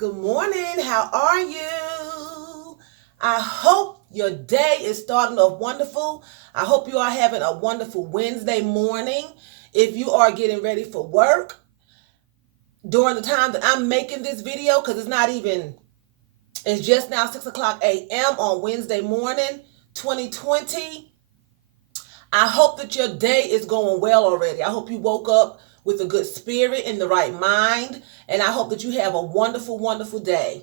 Good morning. How are you? I hope your day is starting off wonderful. I hope you are having a wonderful Wednesday morning. If you are getting ready for work during the time that I'm making this video, because it's just now 6 o'clock a.m. on Wednesday morning, 2020. I hope that your day is going well already. I hope you woke up with a good spirit and the right mind. And I hope that you have a wonderful, wonderful day.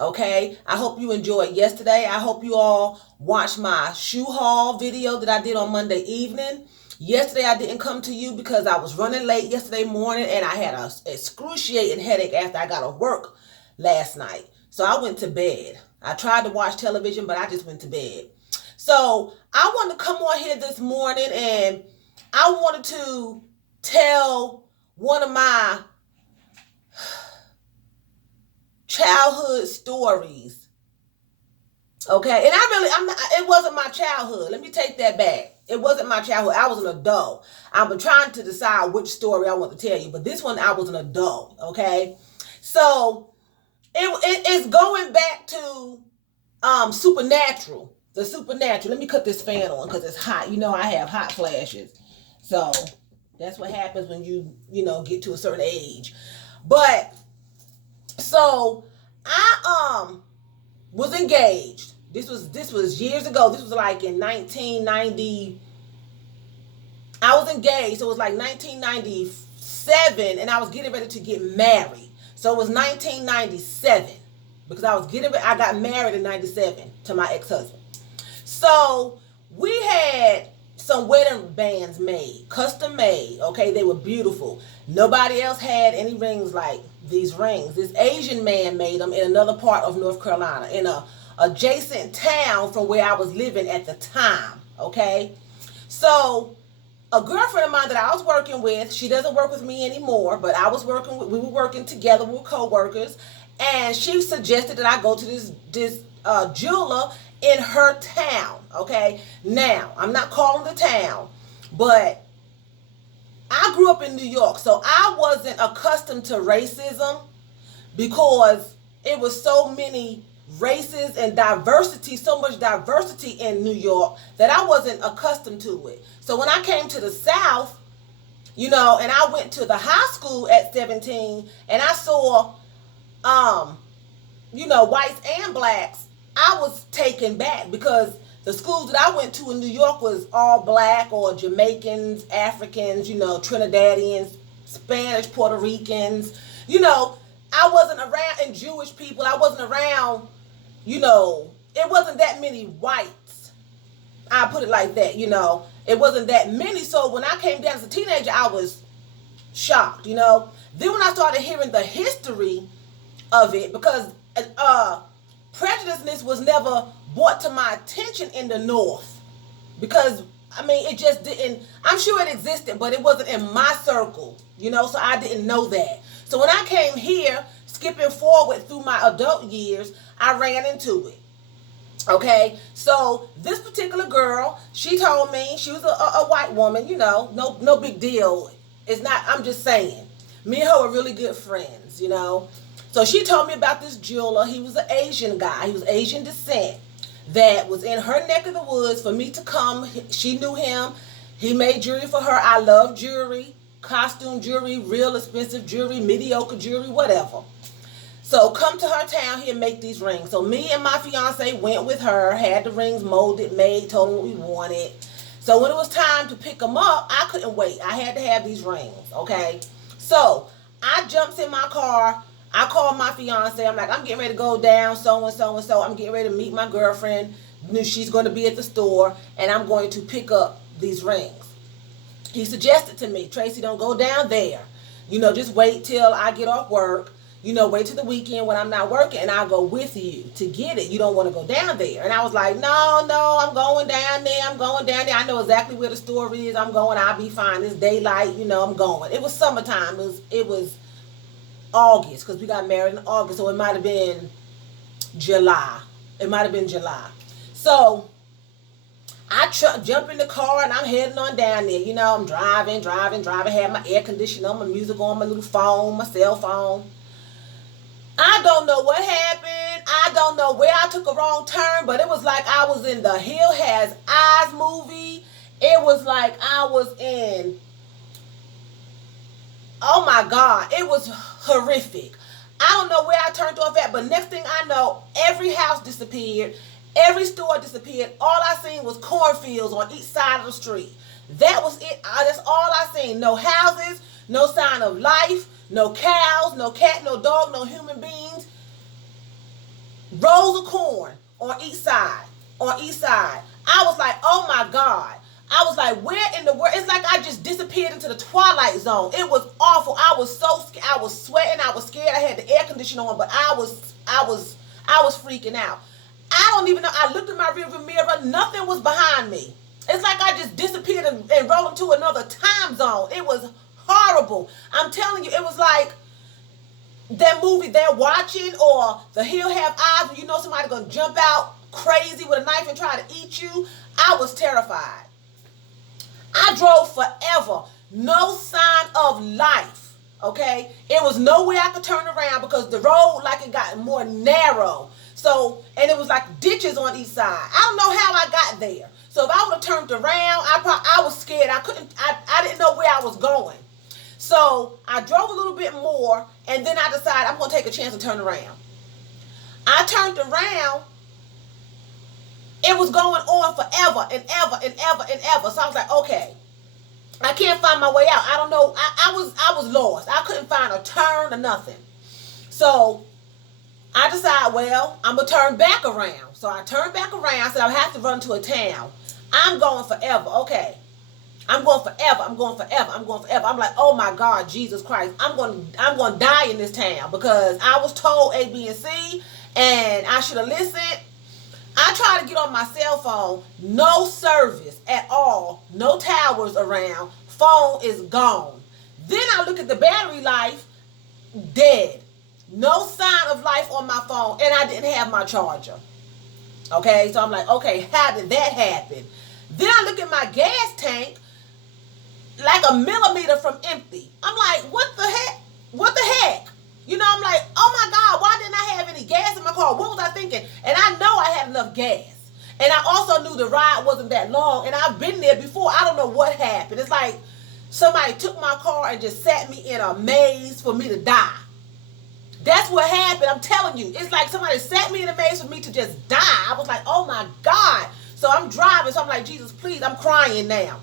Okay? I hope you enjoyed yesterday. I hope you all watched my shoe haul video that I did on Monday evening. Yesterday I didn't come to you because I was running late yesterday morning and I had an excruciating headache after I got off work last night. So I went to bed. I tried to watch television, but I just went to bed. So I wanted to come on here this morning and I wanted to tell one of my childhood stories. Okay, and it wasn't my childhood. Let me take that back. It wasn't my childhood. I was an adult. I've been trying to decide which story I want to tell you, but this one I was an adult. Okay, so it's going back to Supernatural. The Supernatural. Let me cut this fan on because it's hot. You know I have hot flashes. So that's what happens when you get to a certain age. But so I was engaged. This was years ago. This was like in 1990. I was engaged. So it was like 1997 and I was getting ready to get married. So it was 1997 because I got married in 97 to my ex-husband. So we had some wedding bands made, custom made. Okay, they were beautiful. Nobody else had any rings like these rings. This Asian man made them in another part of North Carolina, in a adjacent town from where I was living at the time. Okay, so a girlfriend of mine that I was working with, she doesn't work with me anymore, but we were working together, we were co-workers, and she suggested that I go to this jeweler in her town. Okay, now I'm not calling the town, but I grew up in New York, so I wasn't accustomed to racism because it was so many races and diversity, so much diversity in New York that I wasn't accustomed to it. So when I came to the South, and I went to the high school at 17 and I saw, whites and blacks, I was taken back because the schools that I went to in New York was all black or Jamaicans, Africans, Trinidadians, Spanish, Puerto Ricans. I wasn't around, and Jewish people. I wasn't around, it wasn't that many whites. I put it like that, It wasn't that many. So when I came down as a teenager, I was shocked, Then when I started hearing the history of it, because prejudiceness was never brought to my attention in the North, because it just didn't. I'm sure it existed, but it wasn't in my circle, so I didn't know that. So when I came here, skipping forward through my adult years, I ran into it. Okay, so this particular girl, she told me, she was a white woman, no big deal. It's not, I'm just saying, me and her were really good friends, So she told me about this jeweler. He was an Asian guy. He was Asian descent that was in her neck of the woods for me to come. She knew him. He made jewelry for her. I love jewelry, costume jewelry, real expensive jewelry, mediocre jewelry, whatever. So come to her town here and make these rings. So me and my fiance went with her, had the rings molded, made, told them what we wanted. So when it was time to pick them up, I couldn't wait. I had to have these rings, okay? So I jumps in my car. I called my fiance. I'm like, I'm getting ready to go down, so and so and so. I'm getting ready to meet my girlfriend. She's going to be at the store, and I'm going to pick up these rings. He suggested to me, Tracy, don't go down there. Just wait till I get off work. Wait till the weekend when I'm not working, and I'll go with you to get it. You don't want to go down there. And I was like, no, I'm going down there. I know exactly where the store is. I'm going. I'll be fine. It's daylight. I'm going. It was summertime. It was August, because we got married in August, so it might have been July. So I jump in the car and I'm heading on down there. I'm driving, have my air conditioner on, my music on, my little phone, my cell phone. I don't know what happened. I don't know where I took a wrong turn, but it was like I was in the Hill Has Eyes movie. It was like I was in, oh my God, it was horrific. I don't know where I turned off at, but next thing I know, every house disappeared. Every store disappeared. All I seen was cornfields on each side of the street. That was it. That's all I seen. No houses, no sign of life, no cows, no cat, no dog, no human beings. Rows of corn on each side. On each side. I was like, oh my God. I was like, where in the world? It's like I just disappeared into the twilight zone. It was awful. I was so scared. I was sweating. I was scared. I had the air conditioner on, but I was freaking out. I don't even know. I looked in my rearview mirror. Nothing was behind me. It's like I just disappeared and rolled into another time zone. It was horrible. I'm telling you, it was like that movie they're watching, or The Hill Have Eyes, when you know somebody gonna jump out crazy with a knife and try to eat you. I was terrified. I drove forever. No sign of life. Okay? It was nowhere I could turn around because the road, like, it got more narrow. So, and it was like ditches on each side. I don't know how I got there. So if I would have turned around, I was scared. I didn't know where I was going. So I drove a little bit more, and then I decided I'm going to take a chance and turn around. I turned around. It was going on forever and ever and ever and ever. So I was like, okay, I can't find my way out. I don't know. I was lost. I couldn't find a turn or nothing. So I decided, well, I'm going to turn back around. So I turned back around. I said, I have to run to a town. I'm going forever. Okay. I'm going forever. I'm going forever. I'm going forever. I'm like, oh my God, Jesus Christ. I'm going to die in this town because I was told A, B, and C, and I should have listened. I tried to get on my cell phone. No service at all. No towers around. Phone is gone. Then I look at the battery life. Dead. No sign of life on my phone. And I didn't have my charger. Okay, so I'm like, okay, how did that happen? Then I look at my gas tank, like a millimeter from empty. I'm like, what the heck? What the heck? You know, I'm like, oh my God, why didn't I have any gas in my car? What was I thinking? And I know I had enough gas. And I also knew the ride wasn't that long. And I've been there before. I don't know what happened. It's like somebody took my car and just sat me in a maze for me to die. That's what happened. I'm telling you. It's like somebody sat me in a maze for me to just die. I was like, oh my God. So I'm driving. So I'm like, Jesus, please. I'm crying now.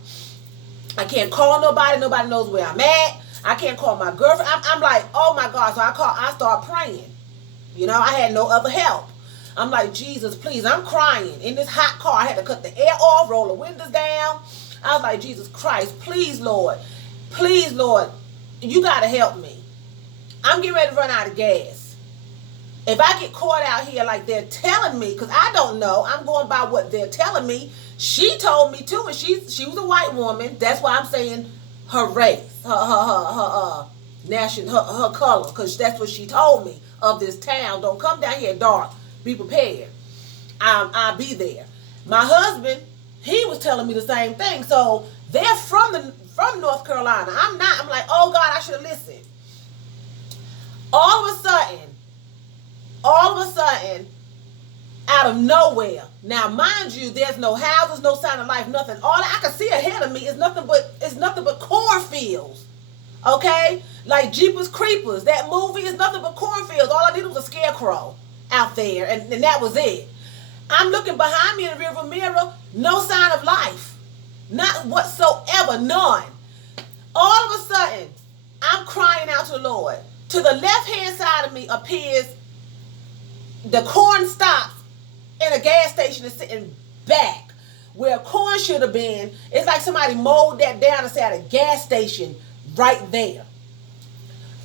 I can't call nobody. Nobody knows where I'm at. I can't call my girlfriend. I'm like, oh my God. So I start praying. You know, I had no other help. I'm like, Jesus, please. I'm crying in this hot car. I had to cut the air off, roll the windows down. I was like, Jesus Christ, please, Lord. Please, Lord. You got to help me. I'm getting ready to run out of gas. If I get caught out here like they're telling me, because I don't know, I'm going by what they're telling me. She told me too, and she was a white woman. That's why I'm saying her race, her national, her color, because that's what she told me of this town. Don't come down here dark. Be prepared. I'll be there. My husband, he was telling me the same thing. So they're from North Carolina. I'm not. I'm like, oh God, I should have listened. All of a sudden, out of nowhere. Now, mind you, there's no houses, no sign of life, nothing. All I can see ahead of me is nothing but cornfields. Okay? Like Jeepers Creepers. That movie is nothing but cornfields. All I needed was a scarecrow out there, and that was it. I'm looking behind me in the rearview mirror, no sign of life. Not whatsoever, none. All of a sudden, I'm crying out to the Lord. To the left-hand side of me appears the corn stops, and a gas station is sitting back where corn should have been. It's like somebody mowed that down and said a gas station right there.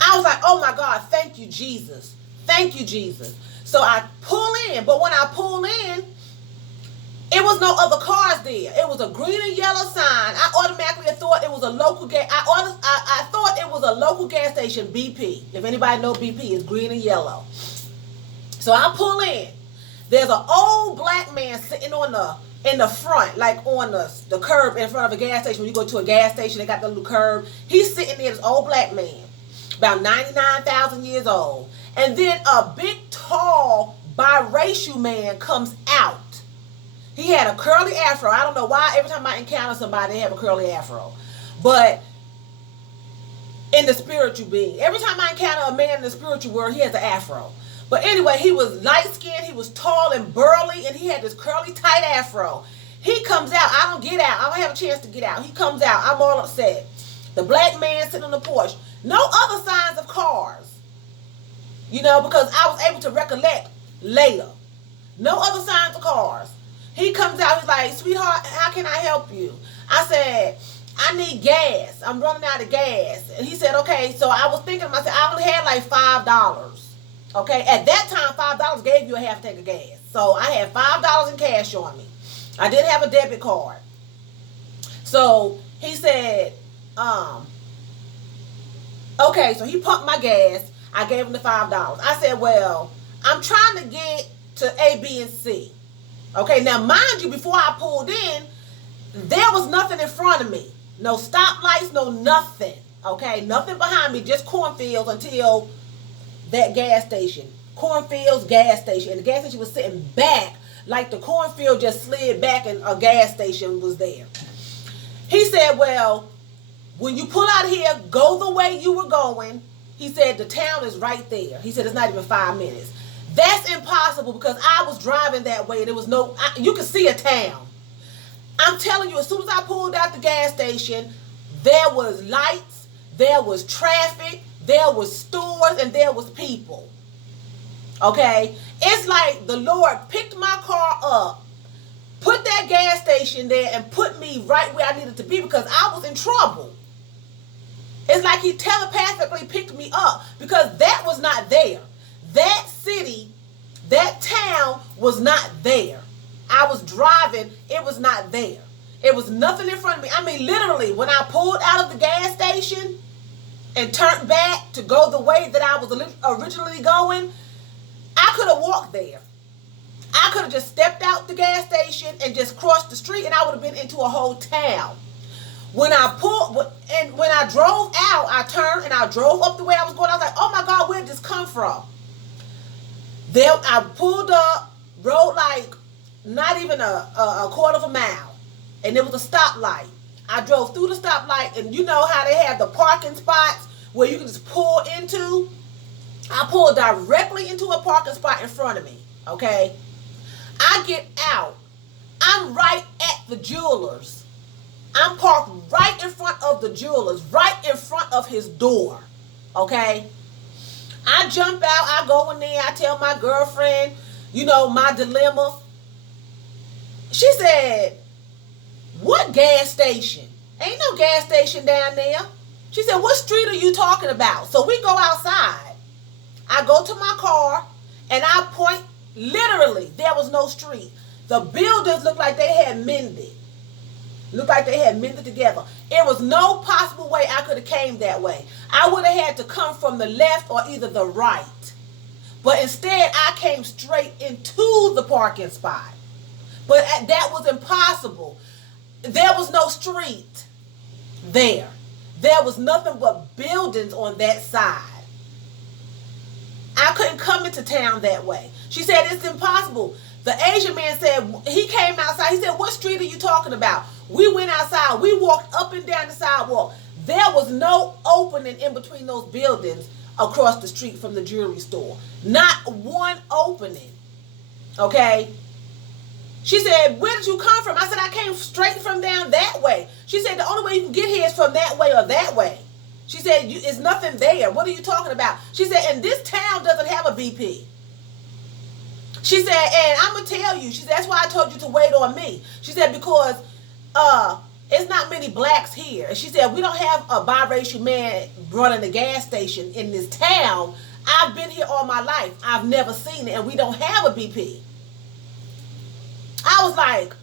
I was like, oh my God, thank you, Jesus. Thank you, Jesus. So I pull in, but when I pull in, it was no other cars there. It was a green and yellow sign. I automatically thought it was a local gas. I thought it was a local gas station, BP. If anybody knows BP, it's green and yellow. So I pull in. There's an old black man sitting in the front, like on the curb in front of a gas station. When you go to a gas station, they got the little curb. He's sitting there, this old black man, about 99,000 years old. And then a big, tall, biracial man comes out. He had a curly afro. I don't know why every time I encounter somebody, they have a curly afro. But in the spiritual being, every time I encounter a man in the spiritual world, he has an afro. But anyway, he was light-skinned, he was tall and burly, and he had this curly, tight afro. He comes out. I don't get out. I don't have a chance to get out. He comes out. I'm all upset. The black man sitting on the porch. No other signs of cars. You know, because I was able to recollect later. No other signs of cars. He comes out, he's like, sweetheart, how can I help you? I said, I need gas. I'm running out of gas. And he said, okay. So I was thinking to myself, I only had like $5. Okay. At that time, $5 gave you a half tank of gas. So I had $5 in cash on me. I didn't have a debit card. So he said, okay. So he pumped my gas. I gave him the $5. I said, well, I'm trying to get to A, B, and C. Okay, now mind you, before I pulled in, there was nothing in front of me. No stoplights, no nothing. Okay, nothing behind me, just cornfields until that gas station. Cornfields, gas station. And the gas station was sitting back, like the cornfield just slid back and a gas station was there. He said, well, when you pull out here, go the way you were going. He said, the town is right there. He said, it's not even 5 minutes. That's impossible because I was driving that way. There was you could see a town. I'm telling you, as soon as I pulled out the gas station, there was lights, there was traffic, there was stores, and there was people. Okay? It's like the Lord picked my car up, put that gas station there, and put me right where I needed to be because I was in trouble. It's like he telepathically picked me up because that was not there. That city, that town was not there. I was driving, it was not there. It was nothing in front of me. I mean, literally, when I pulled out of the gas station and turned back to go the way that I was originally going, I could have walked there. I could have just stepped out the gas station and just crossed the street and I would have been into a whole town. When I drove out, I turned and I drove up the way I was going. I was like, oh my God, where did this come from? Then I pulled up, rode like not even a quarter of a mile, and there was a stoplight. I drove through the stoplight, and you know how they have the parking spots where you can just pull into? I pulled directly into a parking spot in front of me, okay? I get out. I'm right at the jeweler's. I'm parked right in front of the jeweler's, right in front of his door, okay? I jump out, I go in there, I tell my girlfriend, you know, my dilemma. She said, what gas station? Ain't no gas station down there. She said, what street are you talking about? So we go outside. I go to my car and I point, literally, there was no street. The buildings looked like they had mended. Looked like they had mended together. It was no possible way I could have came that way. I would have had to come from the left or either the right. But instead, I came straight into the parking spot. But that was impossible. There was no street there. There was nothing but buildings on that side. I couldn't come into town that way. She said, it's impossible. The Asian man said, he came outside. He said, what street are you talking about? We went outside. We walked up and down the sidewalk. There was no opening in between those buildings across the street from the jewelry store. Not one opening. Okay? She said, where did you come from? I said, I came straight from down that way. She said, the only way you can get here is from that way or that way. She said, it's nothing there. What are you talking about? She said, and this town doesn't have a BP. She said, and I'm going to tell you, she said, that's why I told you to wait on me. She said, because it's not many blacks here. And she said, we don't have a biracial man running a gas station in this town. I've been here all my life. I've never seen it, and we don't have a BP. I was like,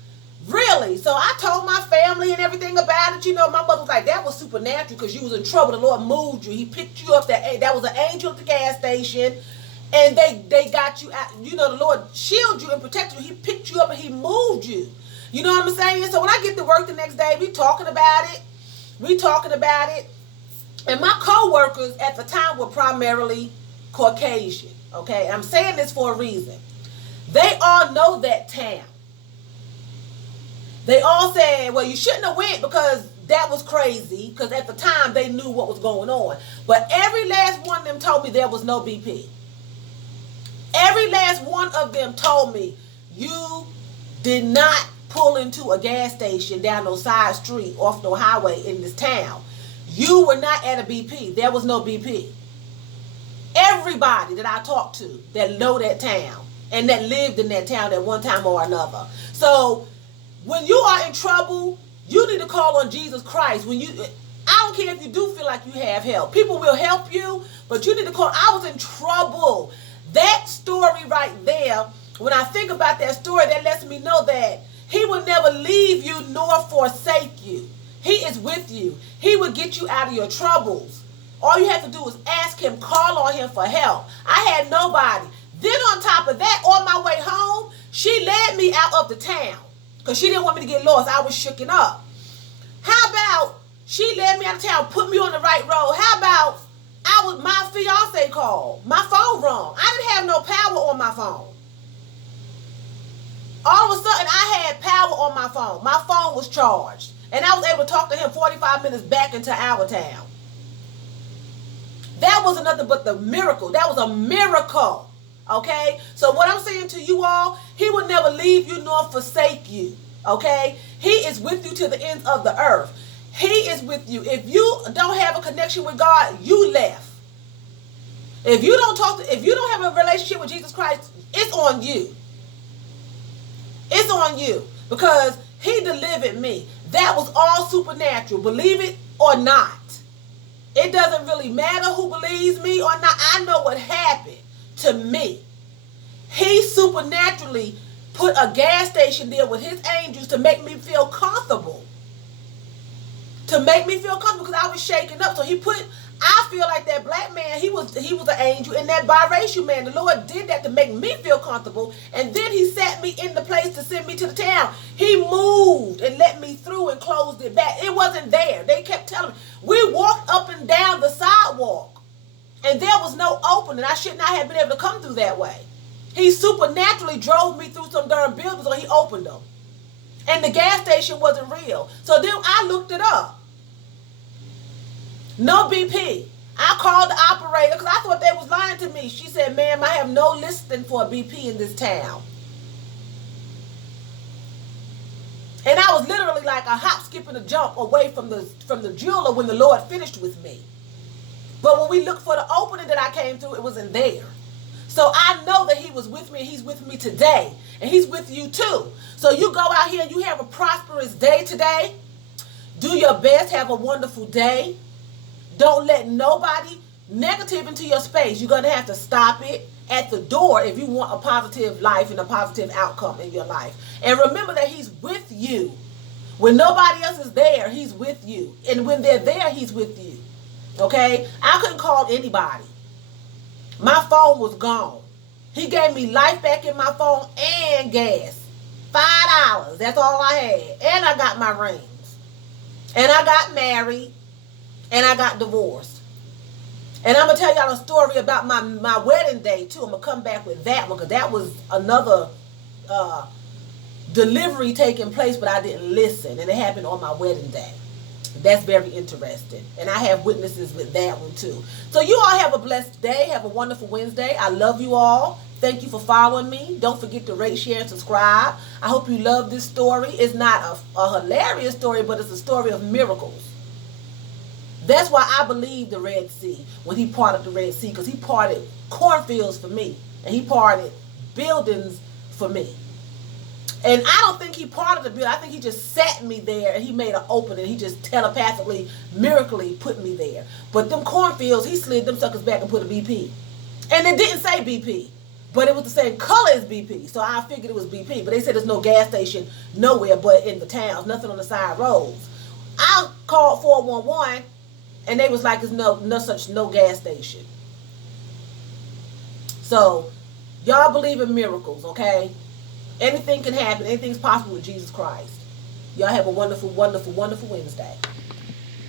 really? So I told my family and everything about it. You know, my mother was like, that was supernatural because you was in trouble. The Lord moved you. He picked you up. That was an angel at the gas station. And they got you out. You know, the Lord shielded you and protected you. He picked you up and he moved you. You know what I'm saying? So when I get to work the next day, we talking about it. And my co-workers at the time were primarily Caucasian. Okay, I'm saying this for a reason. They all know that town. They all said, well, you shouldn't have went because that was crazy, because at the time they knew what was going on. But every last one of them told me there was no BP. Every last one of them told me, you did not pull into a gas station down no side street off no highway in this town. You were not at a BP. There was no BP. Everybody that I talked to that know that town and that lived in that town at one time or another. So when you are in trouble, you need to call on Jesus Christ. I don't care if you do feel like you have help. People will help you, but you need to call. I was in trouble. That story right there, when I think about that story, that lets me know that he will never leave you nor forsake you. He is with you. He will get you out of your troubles. All you have to do is ask him, call on him for help. I had nobody. Then on top of that, on my way home, she led me out of the town because she didn't want me to get lost. I was shooken up. How about she led me out of town, put me on the right road? How about my fiance called, my phone rung. I didn't have no power on my phone. All of a sudden, I had power on my phone. My phone was charged. And I was able to talk to him 45 minutes back into our town. That wasn't nothing but the miracle. That was a miracle. Okay? So what I'm saying to you all, he will never leave you nor forsake you. Okay? He is with you to the ends of the earth. He is with you. If you don't have a connection with God, you left. If you don't have a relationship with Jesus Christ, it's on you. It's on you. Because he delivered me. That was all supernatural. Believe it or not. It doesn't really matter who believes me or not. I know what happened to me. He supernaturally put a gas station there with his angels to make me feel comfortable. To make me feel comfortable because I was shaken up. So I feel like that black man, he was an angel, and that biracial man, the Lord did that to make me feel comfortable. And then he sat me in the place to send me to the town. He moved and let me through and closed it back. It wasn't there. They kept telling me. We walked up and down the sidewalk, and there was no opening. I should not have been able to come through that way. He supernaturally drove me through some darn buildings, or he opened them. And the gas station wasn't real. So then I looked it up. No BP. I called the operator because I thought they was lying to me. She said, ma'am, I have no listing for a BP in this town. And I was literally like a hop, skip, and a jump away from the jeweler when the Lord finished with me. But when we looked for the opening that I came through, it wasn't there. So I know that he was with me, and he's with me today. And he's with you too. So you go out here and you have a prosperous day today. Do your best. Have a wonderful day. Don't let nobody negative into your space. You're going to have to stop it at the door if you want a positive life and a positive outcome in your life. And remember that he's with you. When nobody else is there, he's with you. And when they're there, he's with you. Okay? I couldn't call anybody. My phone was gone. He gave me life back in my phone and gas. $5. That's all I had. And I got my rings. And I got married. And I got divorced. And I'm going to tell y'all a story about my wedding day, too. I'm going to come back with that one because that was another delivery taking place, but I didn't listen. And it happened on my wedding day. That's very interesting. And I have witnesses with that one, too. So you all have a blessed day. Have a wonderful Wednesday. I love you all. Thank you for following me. Don't forget to rate, share, and subscribe. I hope you love this story. It's not a hilarious story, but it's a story of miracles. That's why I believe the Red Sea when he parted the Red Sea, because he parted cornfields for me, and he parted buildings for me. And I don't think he parted the building. I think he just sat me there, and he made an opening. He just telepathically, miraculously put me there. But them cornfields, he slid them suckers back and put a BP. And it didn't say BP, but it was the same color as BP. So I figured it was BP. But they said there's no gas station nowhere but in the towns, nothing on the side roads. I called 411. And they was like, there's no gas station. So, y'all believe in miracles, okay? Anything can happen. Anything's possible with Jesus Christ. Y'all have a wonderful, wonderful, wonderful Wednesday.